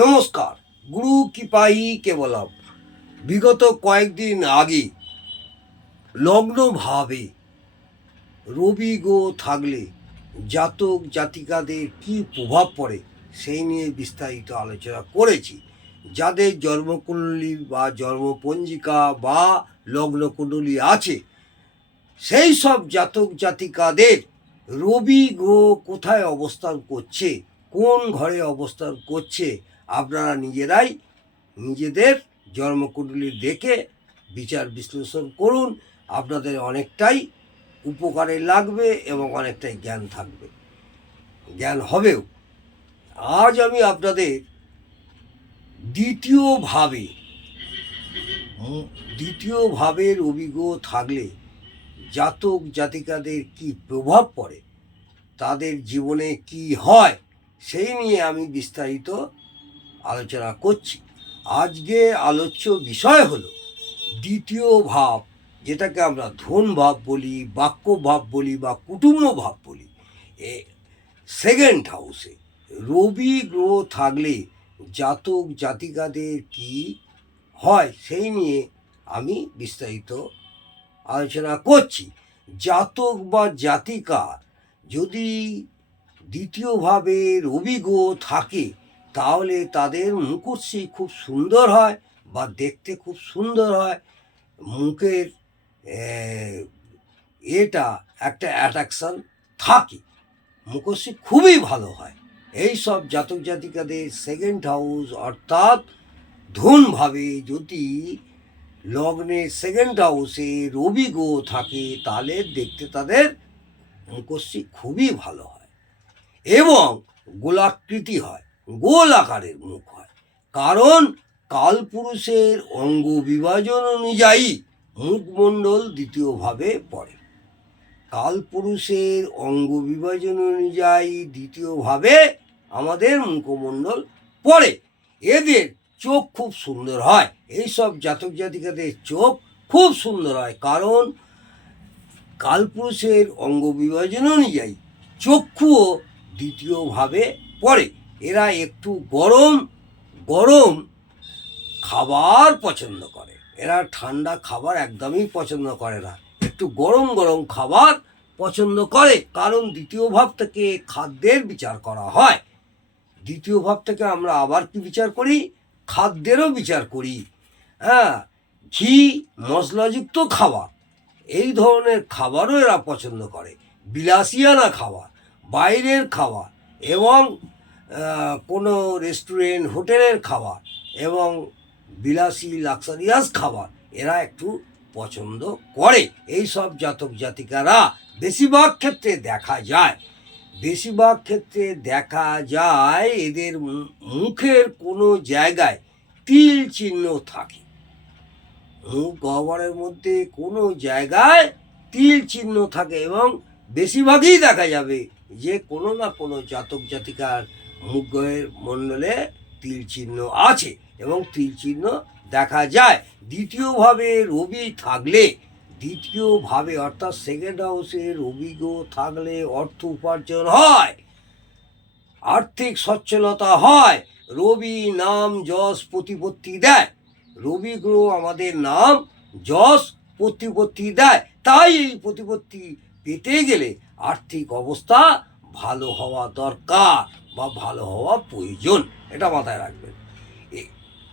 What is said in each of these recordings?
নমস্কার, গুরু কৃপাহি কেবলম। বিগত কয়েকদিন আগে লগ্নভাবে রবি গো থাকলে জাতক জাতিকাদের কি প্রভাব পড়ে সেই নিয়ে বিস্তারিত আলোচনা করেছি। যাদের জন্মকুণ্ডলী বা জন্মপঞ্জিকা বা লগ্নকুণ্ডলী আছে, সেই সব জাতক জাতিকাদের রবি গ্রহ কোথায় অবস্থান করছে, কোন ঘরে অবস্থান করছে আপনারা নিজেরাই নিজেদের জন্মকুণ্ডলী দেখে বিচার বিশ্লেষণ করুন। আপনাদের অনেকটাই উপকারে লাগবে এবং অনেকটাই জ্ঞান থাকবে। জ্ঞান হবেও। আজ আমি আপনাদের দ্বিতীয়ভাবে উম, দ্বিতীয়ভাবে অভিজ্ঞ থাকলে জাতক জাতিকাদের কি প্রভাব পড়ে তাদের জীবনে কি হয় সেই নিয়ে আমি বিস্তারিত আলোচনা করছি। আজকে আলোচ্য বিষয় হলো দ্বিতীয় ভাব, যেটাকে আমরা ধন ভাব বলি, বাক্য ভাব বলি বা কুটুম্ব ভাব বলি। এ সেকেন্ড হাউসে রবি গ্রহ থাকলে জাতক জাতিকাদের কি হয় সেই নিয়ে আমি বিস্তারিত আলোচনা করছি। জাতক বা জাতিকা যদি দ্বিতীয়ভাবে রবি গ্রহ থাকে তাহলে তাদের মুখশ্রী খুব সুন্দর হয় বা দেখতে খুব সুন্দর হয়। মুখের এটা একটা অ্যাট্রাকশন থাকে। মুখশ্রী খুবই ভালো হয়। এই সব জাতক জাতিকাদের সেকেন্ড হাউস অর্থাৎ ধনভাবে যদি লগ্নের সেকেন্ড হাউসে রবি গো থাকে, তাহলে দেখতে তাদের মুখশ্রী খুবই ভালো হয়। এবং গোলাকৃতি হয়। গোল আকারের মুখ হয়। কারণ কালপুরুষের অঙ্গ বিভাজন অনুযায়ী মুখমণ্ডল দ্বিতীয়ভাবে পড়ে। কালপুরুষের অঙ্গ বিভাজন অনুযায়ী দ্বিতীয়ভাবে আমাদের মুখমণ্ডল পড়ে। এদের চোখ খুব সুন্দর হয়। এই সব জাতক জাতিকাদের চোখ খুব সুন্দর হয়। কারণ কালপুরুষের অঙ্গ বিভাজন অনুযায়ী চক্ষুও দ্বিতীয়ভাবে পড়ে। এরা একটু গরম গরম খাবার পছন্দ করে। এরা ঠান্ডা খাবার একদমই পছন্দ করে না। একটু গরম গরম খাবার পছন্দ করে। কারণ দ্বিতীয় ভাব থেকে খাদ্যের বিচার করা হয়। দ্বিতীয় ভাব থেকে আমরা আবার কি বিচার করি? খাদ্যেরও বিচার করি। হ্যাঁ ঘি মশলাযুক্ত খাবার। এই ধরনের খাবারও এরা পছন্দ করে। বিলাসিয়ানা খাবার, বাইরের খাবার এবং কোনো রেস্টুরেন্ট হোটেলের খাবার এবং বিলাসী লাক্সারিয়াস খাবার এরা একটু পছন্দ করে। এই সব জাতক জাতিকারা বেশিরভাগ ক্ষেত্রে দেখা যায়। বেশিরভাগ ক্ষেত্রে দেখা যায় এদের মুখের কোনো জায়গায় তিল চিহ্ন থাকে। মুখ গহ্বরের মধ্যে কোনো জায়গায় তিল চিহ্ন থাকে এবং বেশিরভাগই দেখা যাবে যে কোনো না কোনো জাতক জাতিকার গহের মণ্ডলে তিল চিহ্ন আছে এবং তিল চিহ্ন দেখা যায়। দ্বিতীয়ভাবে রবি থাকলে, দ্বিতীয়ভাবে অর্থাৎ সেকেন্ড হাউসে রবি থাকলে অর্থ উপার্জন হয়, আর্থিক সচ্ছলতা হয়, রবি নাম যশ প্রতিপত্তি দেয়। রবি গ্রহ আমাদের নাম যশ প্রতিপত্তি দেয়। তাই এই প্রতিপত্তি পেতে গেলে আর্থিক অবস্থা ভালো হওয়া দরকার। বা ভালো হওয়া প্রয়োজন, এটা মাথায় রাখবেন।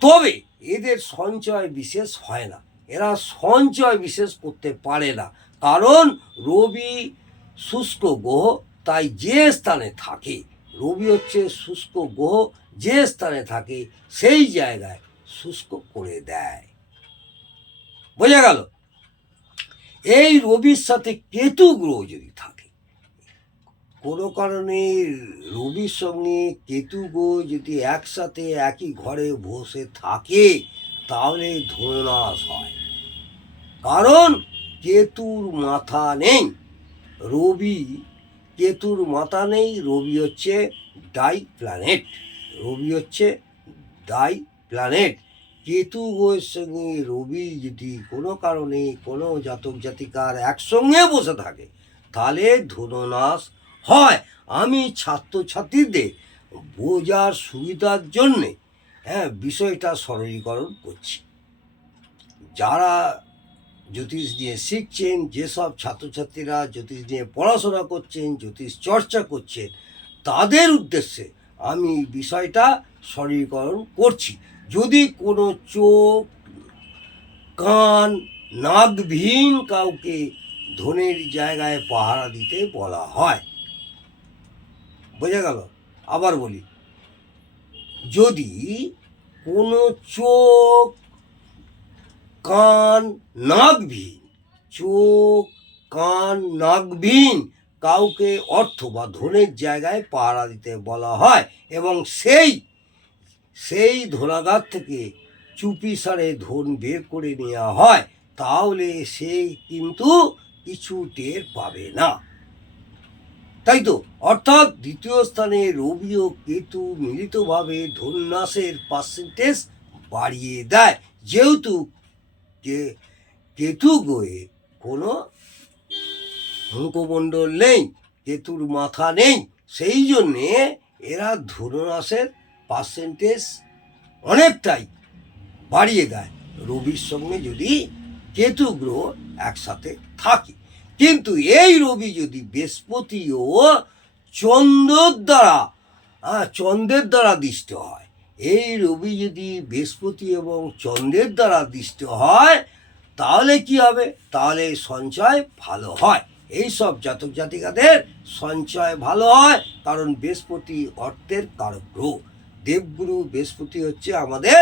তবে এদের সঞ্চয় বিশেষ হয় না। এরা সঞ্চয় বিশেষ করতে পারে না। কারণ রবি শুষ্ক গ্রহ, তাই যে স্থানে থাকে, রবি হচ্ছে শুষ্ক গ্রহ, যে স্থানে থাকে, সেই জায়গায় শুষ্ক করে দেয়। বোঝা গেল? এই রবির সাথে কেতু গ্রহ যদি থাকে কোনো কারণে রবির সঙ্গে কেতু গ্রহ যদি একসাথে একই ঘরে বসে থাকে, তাহলে ধননাশ হয়। কারণ কেতুর মাথা নেই। রবি, কেতুর মাথা নেই, রবি হচ্ছে ডাই প্ল্যানেট। রবি হচ্ছে ডাই প্ল্যানেট। কেতু গ্রহের সঙ্গে রবি যদি কোনো কারণে কোনো জাতক জাতিকার একসঙ্গে বসে থাকে, তাহলে ধননাশ হয়। আমি ছাত্রছাত্রীদের বোঝার সুবিধার জন্যে হ্যাঁ বিষয়টা সরলীকরণ করছি। যারা জ্যোতিষ নিয়ে শিখছেন, যেসব ছাত্রছাত্রীরা জ্যোতিষ নিয়ে পড়াশোনা করছেন, জ্যোতিষ চর্চা করছেন, তাদের উদ্দেশ্যে আমি বিষয়টা সরলীকরণ করছি। যদি কোনো চোখ, কান নাকবিহীন কাউকে ধনের জায়গায় পাহারা দিতে বলা হয় বোঝা গেল? আবার বলি। যদি কোনো চোখ, কান, নাকবিহীন, চোখ, কান, নাকবিহীন কাউকে অর্থ বা ধনের জায়গায় পাহারা দিতে বলা হয় এবং সেই সেই ধনাগার থেকে চুপি সারে ধন বের করে নেওয়া হয়, তাহলে সে কিন্তু কিছু টের পাবে না। তাই তো অর্থাৎ দ্বিতীয় স্থানে রবি ও কেতু মিলিতভাবে ধন্যাসের পার্সেন্টেজ বাড়িয়ে দেয়। যেহেতু কেতু গোয়ে কোনো মুখমণ্ডল নেই, কেতুর মাথা নেই, সেই জন্যে এরা ধনুরাসের পার্সেন্টেজ অনেকটাই বাড়িয়ে দেয়। রবির সঙ্গে যদি কেতু গ্রহ একসাথে থাকে। কিন্তু এই রবি যদি বৃহস্পতি ও চন্দ্রর দ্বারা আহ, চন্দ্রের দ্বারা দৃষ্ট হয় এই রবি যদি বৃহস্পতি এবং চন্দ্রের দ্বারা দৃষ্ট হয় তাহলে কি হবে? তাহলে সঞ্চয় ভালো হয়। এই সব জাতক জাতিকাদের সঞ্চয় ভালো হয় কারণ বৃহস্পতি অর্থের কারক গ্রহ। দেবগুরু বৃহস্পতি হচ্ছে আমাদের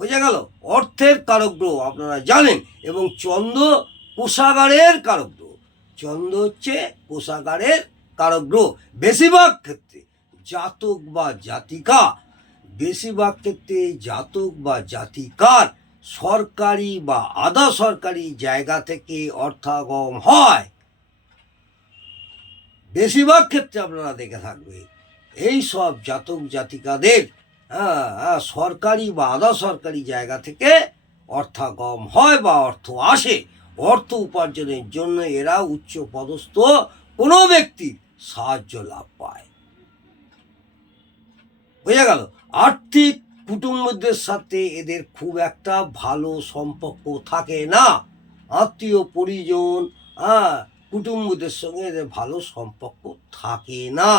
বোঝা গেল? অর্থের কারক গ্রহ আপনারা জানেন। এবং চন্দ্র কোষাগারের কারক গ্রহ চন্দ্র হচ্ছে কোষাগারের কারক গ্রহ বেশিরভাগ ক্ষেত্রে জাতক বা জাতিকা বেশিরভাগ ক্ষেত্রে জাতক বা জাতিকার সরকারি বা আধা সরকারি জায়গা থেকে অর্থাগম হয়। বেশিরভাগ ক্ষেত্রে আপনারা দেখে থাকবে এই সব জাতক জাতিকাদের হ্যাঁ, হ্যাঁ, সরকারি বা আধা সরকারি জায়গা থেকে অর্থাগম হয় বা অর্থ আসে। অর্থ উপার্জনের জন্য এরা উচ্চ পদস্থ কোনো ব্যক্তির সাহায্য লাভ পায়। বোঝা গেল, আর্থিক কুটুম্বদের সাথে এদের খুব একটা ভালো সম্পর্ক থাকে না। আত্মীয়, পরিজন হ্যাঁ কুটুম্বদের সঙ্গে এদের ভালো সম্পর্ক থাকে না।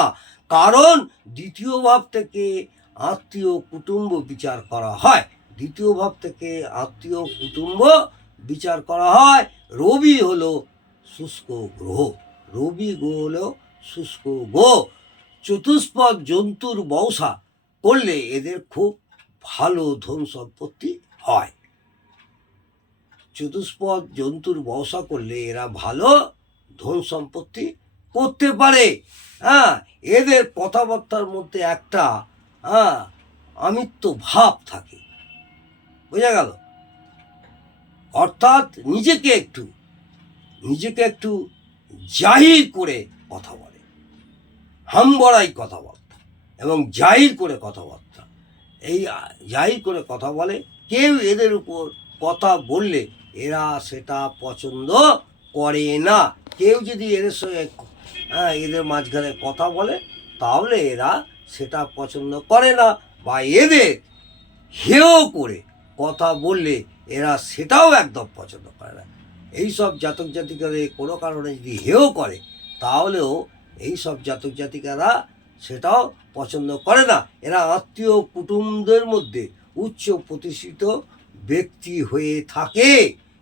কারণ দ্বিতীয় ভাব থেকে আত্মীয় কুটুম্ব বিচার করা হয়। দ্বিতীয় ভাব থেকে আত্মীয় কুটুম্ব বিচার করা হয়, রবি হলো শুষ্ক গ্রহ। রবি গ্রহ হলো শুষ্ক গ্রহ। চতুষ্পদ জন্তুর বংশা করলে এদের খুব ভালো ধন সম্পত্তি হয়। চতুষ্পদ জন্তুর বংশা করলে এরা ভালো ধন সম্পত্তি করতে পারে। হ্যাঁ এদের কথাবার্তার মধ্যে একটা হ্যাঁ আমিত্ব ভাব থাকে। বোঝা গেল? অর্থাৎ নিজেকে একটু নিজেকে একটু জাহির করে কথা বলে। হামবড়াই কথাবার্তা এবং জাহির করে কথাবার্তা এই জাহির করে কথা বলে কেউ এদের উপর কথা বললে এরা সেটা পছন্দ করে না। কেউ যদি এদের সঙ্গে হ্যাঁ, এদের মাঝখানে কথা বলে তাহলে এরা সেটা পছন্দ করে না বা এদের হেয় করে কথা বললে এরা সেটাও একদম পছন্দ করে না। এইসব জাতক জাতিকাদের কোনো কারণে যদি হেয় করে, তাহলেও এই সব জাতক জাতিকারা সেটাও পছন্দ করে না। এরা আত্মীয় কুটুম্বদের মধ্যে উচ্চ প্রতিষ্ঠিত ব্যক্তি হয়ে থাকে।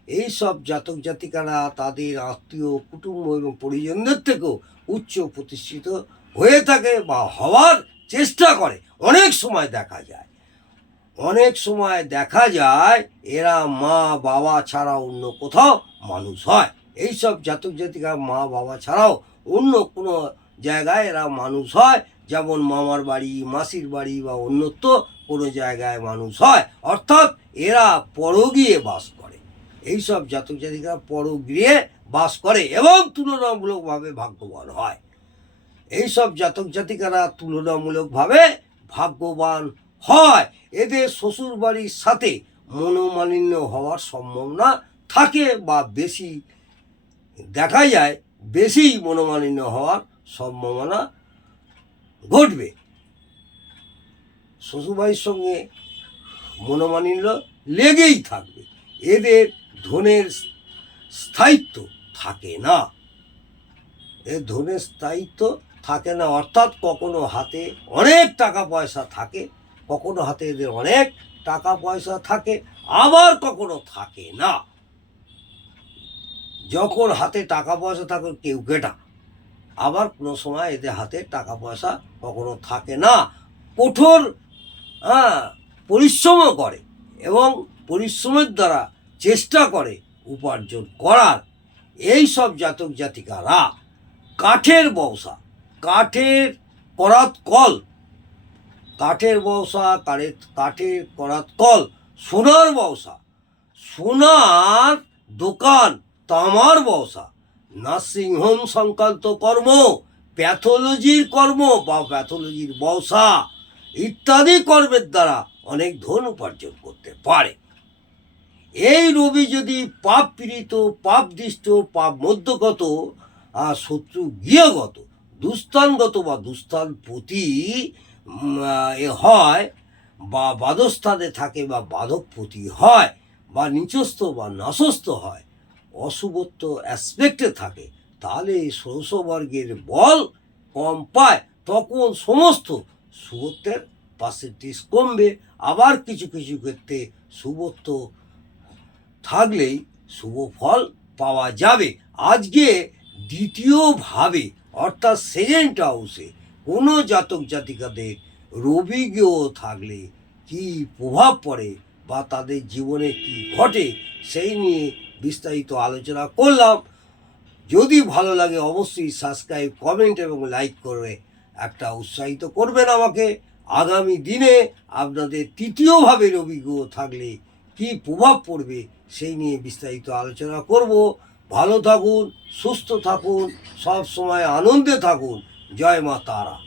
এই সব জাতক জাতিকারা তাদের আত্মীয় কুটুম্ব এবং পরিজনদের থেকেও উচ্চ প্রতিষ্ঠিত হয়ে থাকে বা হওয়ার চেষ্টা করে। অনেক সময় দেখা যায়। অনেক সময় দেখা যায় এরা মা, বাবা ছাড়া অন্য কোথাও মানুষ হয়। এই সব জাতক জাতিকা মা, বাবা ছাড়াও অন্য কোনো জায়গায় এরা মানুষ হয়। যেমন মামার বাড়ি, মাসির বাড়ি বা অন্যত্র কোনো জায়গায় মানুষ হয়। অর্থাৎ এরা পরগিয়ে বাস করে। এই সব জাতক জাতিকা পরগৃহে বাস করে এবং তুলনামূলকভাবে ভাগ্যবান হয়। এই সব জাতক জাতিকারা তুলনামূলকভাবে ভাগ্যবান হয়। এদের শ্বশুর বাড়ির সাথে মনোমালিন্য হওয়ার সম্ভাবনা থাকে বা বেশি। দেখা যায়, বেশি মনোমালিন্য হওয়ার সম্ভাবনা ঘটবে। শ্বশুরবাড়ির সঙ্গে মনোমালিন্য লেগেই থাকবে। এদের ধনের স্থায়িত্ব থাকে না। এর ধনের স্থায়িত্ব থাকে না, অর্থাৎ কখনো হাতে অনেক টাকা পয়সা থাকে কখনো হাতে এদের অনেক টাকা পয়সা থাকে, আবার কখনো থাকে না। যখন হাতে টাকা পয়সা থাকে, কেউ কেটা আবার কোনো সময় এদের হাতে টাকা পয়সা কখনো থাকে না। কঠোর হ্যাঁ পরিশ্রমও করে এবং পরিশ্রমের দ্বারা চেষ্টা করে উপার্জন করার। এই সব জাতক জাতিকারা কাঠের বওসা কাঠের করাত কল কাঠের বওসা কাঠের কাঠের করাত কল, সোনার বওসা সোনার দোকান, তামার বওসা নার্সিংহোম সংক্রান্ত কর্ম, প্যাথোলজির কর্ম, বা প্যাথোলজির বওসা ইত্যাদি কর্মের দ্বারা অনেক ধন উপার্জন করতে পারে। এই রবি যদি পাপ পীড়িত, পাপ দৃষ্ট, পাপ মধ্যগত আর শত্রু গৃহগত, দুস্থানগত বা দুস্থান প্রতি এ হয় বা বাদস্থানে থাকে বা বাধকপতি হয় বা নিচস্থ বা নাসস্থ হয়, অশুভত্ব অ্যাসপেক্টে থাকে, তাহলে এই ষোড়শবর্গের বল কম পায়, তখন সমস্ত শুভত্বের পার্সেন্টেজ কমবে, আবার কিছু কিছু ক্ষেত্রে শুভত্ব থাকলেই শুভ ফল পাওয়া যাবে। আজকে দ্বিতীয়ভাবে, অর্থাৎ সেকেন্ড হাউসে কোনো জাতক জাতিকাদের রবি গ্রহ থাকলে কি প্রভাব পড়ে বা তাদের জীবনে কি ঘটে সেই নিয়ে বিস্তারিত আলোচনা করলাম। যদি ভালো লাগে অবশ্যই সাবস্ক্রাইব কমেন্ট এবং লাইক করে একটা উৎসাহিত করবেন আমাকে। আগামী দিনে আপনাদের তৃতীয়ভাবে গ্রহ থাকলে কি প্রভাব পড়বে সেই নিয়ে বিস্তারিত আলোচনা করব। ভালো থাকুন, সুস্থ থাকুন সব সময় আনন্দে থাকুন। জয় মা তারা।